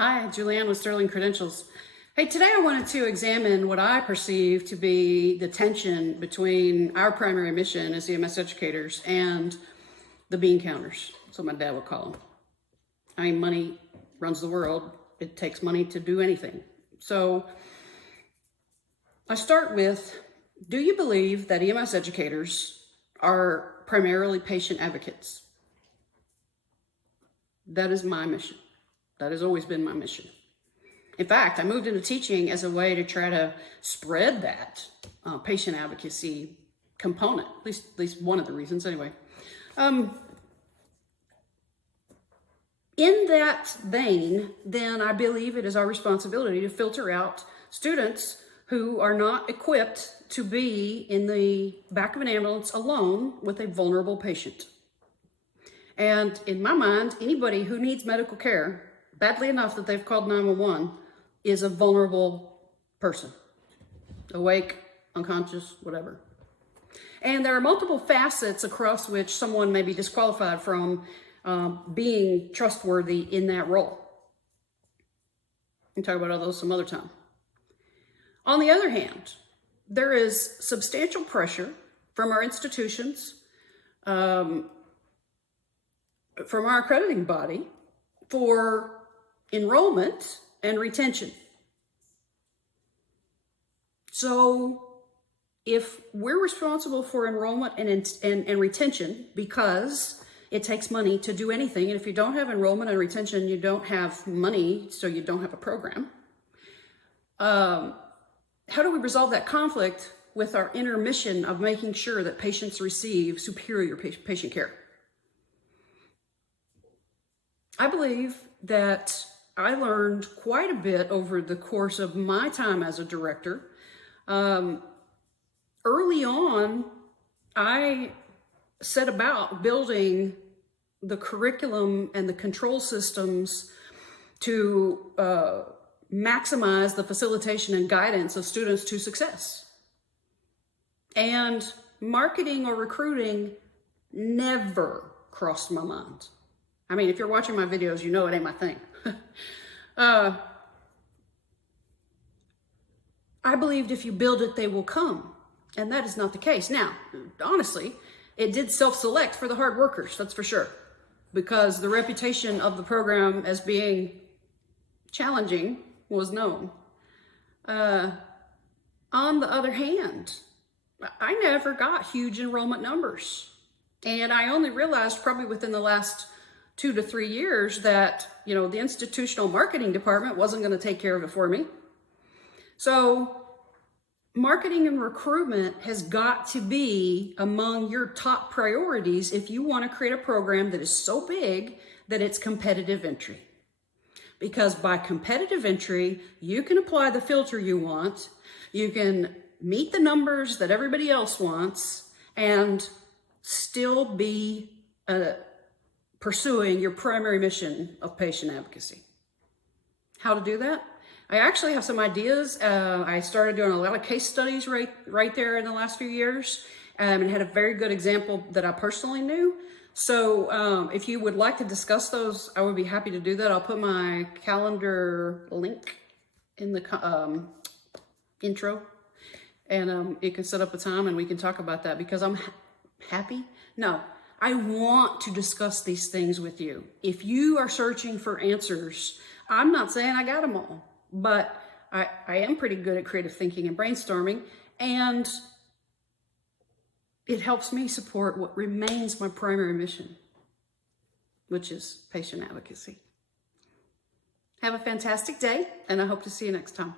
Hi, Julianne with Sterling Credentials. Hey, today I wanted to examine what I perceive to be the tension between our primary mission as EMS educators and the bean counters. That's what my dad would call them. I mean, money runs the world. It takes money to do anything. So I start with, do you believe that EMS educators are primarily patient advocates? That is my mission. That has always been my mission. In fact, I moved into teaching as a way to try to spread that patient advocacy component, at least one of the reasons anyway. In that vein, then I believe it is our responsibility to filter out students who are not equipped to be in the back of an ambulance alone with a vulnerable patient. And in my mind, anybody who needs medical care badly enough that they've called 911 is a vulnerable person. Awake, unconscious, whatever. And there are multiple facets across which someone may be disqualified from being trustworthy in that role. We can talk about all those some other time. On the other hand, there is substantial pressure from our institutions, from our accrediting body, for enrollment and retention. So if we're responsible for enrollment and retention because it takes money to do anything, and if you don't have enrollment and retention, you don't have money, so you don't have a program. How do we resolve that conflict with our inner mission of making sure that patients receive superior patient care? I believe that I learned quite a bit over the course of my time as a director. Early on, I set about building the curriculum and the control systems to maximize the facilitation and guidance of students to success. And marketing or recruiting never crossed my mind. I mean, if you're watching my videos, you know it ain't my thing. I believed if you build it, they will come. And that is not the case. Now, honestly, it did self-select for the hard workers, that's for sure. Because the reputation of the program as being challenging was known. On the other hand, I never got huge enrollment numbers. And I only realized probably within the last 2 to 3 years that, the institutional marketing department wasn't going to take care of it for me. So marketing and recruitment has got to be among your top priorities if you want to create a program that is so big that it's competitive entry. Because by competitive entry, you can apply the filter you want, you can meet the numbers that everybody else wants, and still be pursuing your primary mission of patient advocacy. How to do that? I actually have some ideas. I started doing a lot of case studies right there in the last few years, and had a very good example that I personally knew. So if you would like to discuss those, I would be happy to do that. I'll put my calendar link in the intro, and you can set up a time and we can talk about that, because I'm happy. No, I want to discuss these things with you. If you are searching for answers, I'm not saying I got them all, but I am pretty good at creative thinking and brainstorming, and it helps me support what remains my primary mission, which is patient advocacy. Have a fantastic day, and I hope to see you next time.